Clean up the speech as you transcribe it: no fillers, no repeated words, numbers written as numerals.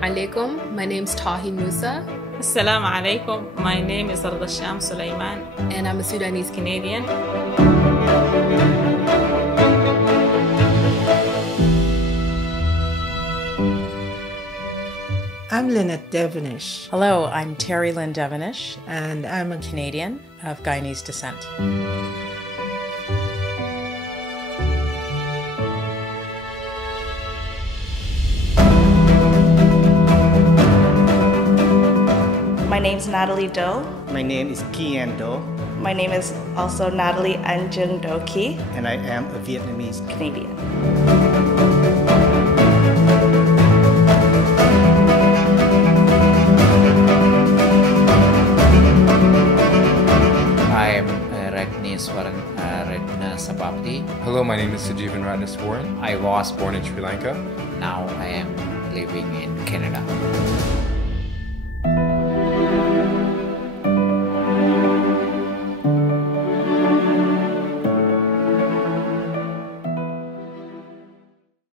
alaikum. My name's Tahi Musa. Assalamu alaikum. My name is Ardasham Sulaiman. And I'm a Sudanese Canadian. I'm Lynette Devonish. Hello, I'm Terry Lynn Devonish. And I'm a Canadian of Guyanese descent. My name's Natalie Do. My name is Kian Do. My name is also Natalie Anjung Do Ki. And I am a Vietnamese Canadian. I am Ratneswaran Ratna Sabapti. Hello, my name is Sajeevan Ratneswaran. I was born in Sri Lanka. Now I am living in Canada.